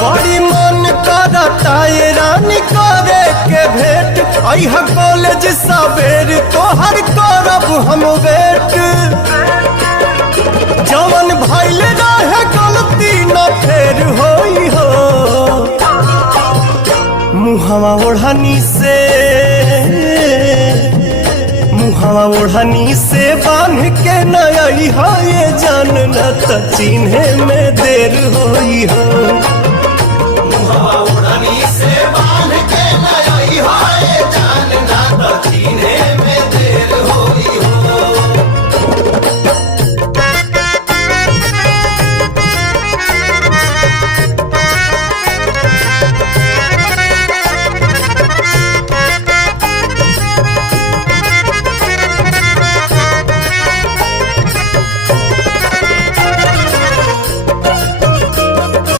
बड़ी मन करता ये रानी करे के भेंट अइह कॉलेज सवेर तोहर करब हम वेट जवन भइल रहे गलती न फेर होई हो मुहवा ओढ़नी से बांध के न अइह ये जान न त चिन्हे में देर होई हो।